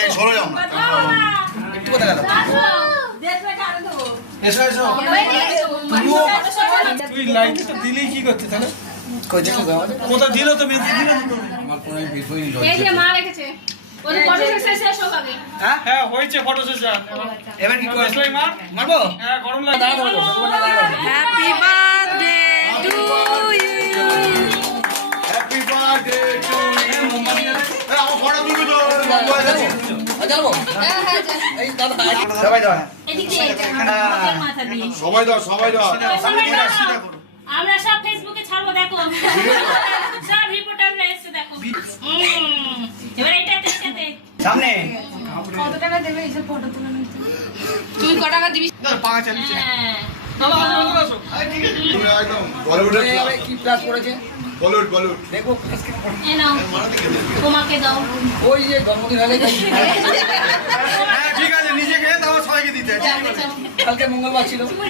নেই, সরে যাও না। একটু কথা গেল এসো এসো তুই লাইটটা দিলেই কি করতে তাহলে কই দেখো আমাদের কোথা দিল তো মেসেজ দিল তো আমার কোনো বিষয়ই এই যে মা রেখেছে ওদের ফটো শেষ হোক আগে হ্যাঁ হ্যাঁ হয়েছে ফটো সেশন এবার কি করে এসলাই মার মারবো হ্যাঁ গরম লাগে দাঁড়াও happy birthday to you happy birthday to you. আমার ফটো তুলবি তো, মোবাইল আছে। জানবো এই দাদা সবাই দাও এদিক দিয়ে মাথার মাথা দিয়ে সবাই দাও, সবাই দাও। সবাই দাও। আমরা সব ফেসবুকে ছাড়বো দেখো সব রিপোর্টাররা এসে দেখো এবার এইটাতে এটাতে সামনে কত টাকা দেবে এই যে ফটো তুলে নিতে তুই ক টাকা দিবি হ্যাঁ চলো আসো আসো তুমি একদম বলিউডের এই আরে কি প্লাস করেছে বলিউড বলিউড। দেখো এ নাও তোমাকে দাও ওই যে জন্মদিন হলে হ্যাঁ ঠিক আছে নিজে খেয়ে তারপর সবাইকে দিতে কালকে মঙ্গলবার ছিল